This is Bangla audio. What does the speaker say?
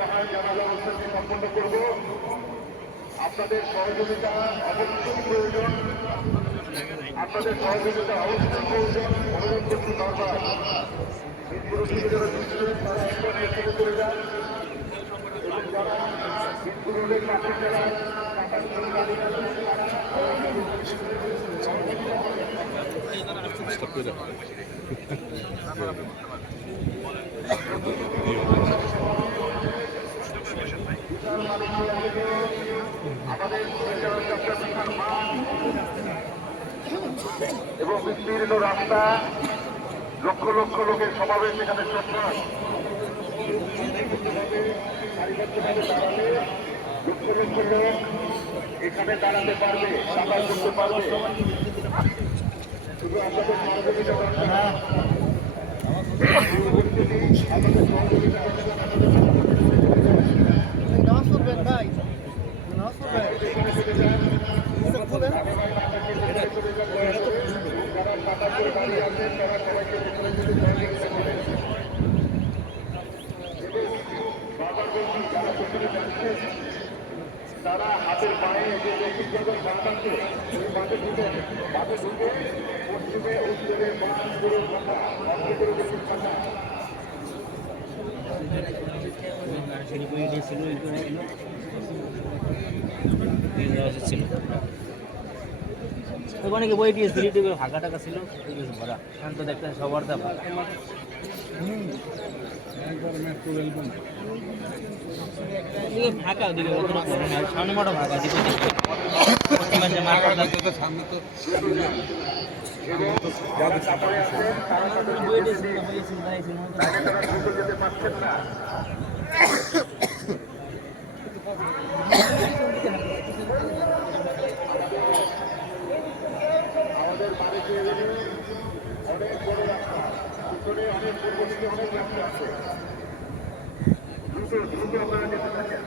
মহান জানাজা অনুষ্ঠানটি সম্পন্ন করব। আপনাদের সহযোগিতা অবশ্যই প্রয়োজন, আপনাদের সহযোগিতা অবশ্যই প্রয়োজন। অনুরোধ করছি বারবার বিদ্যুৎ যারা দিচ্ছিলেন তারা একবার নিয়ে করে যান এবং যারা বিদ্যুতের কাছে যারা এবং বিস্তীর্ণ রাস্তা, লক্ষ লক্ষ লোকের সমাবেশ এখানে চলমান। লক্ষ লক্ষ লোক এখানে দাঁড়াতে পারবে, সাফাই করতে পারবে। শুধু আমাদের সহযোগিতা দরকার, আমাদের সহযোগিতা তারা হাতের পায়ে যে ব্যক্তিগত সন্তানকে বাঁধে ঢুকে পশ্চিমে উত্তরে বাঁধ করে থাকা অর্থ করে দেখুন থাকা ছিল ওখানে কি বই দিয়েছিল ইউটিউবে ফাঁকা টাকা ছিল ভরা এখন তো দেখতে সবার দা ভাড়া ফাঁকা ওদিকে সামনে মোটা ফাঁকা সামনে তো বই দিয়েছিল বইয়েছিল যেতে পারছেন না। আমাদের বাড়িতে অনেক বড় রাস্তা, পিছনে অনেক পূর্ব দিকে অনেক রাস্তা আছে। দ্রুত দ্রুত আপনারা যেতে থাকেন।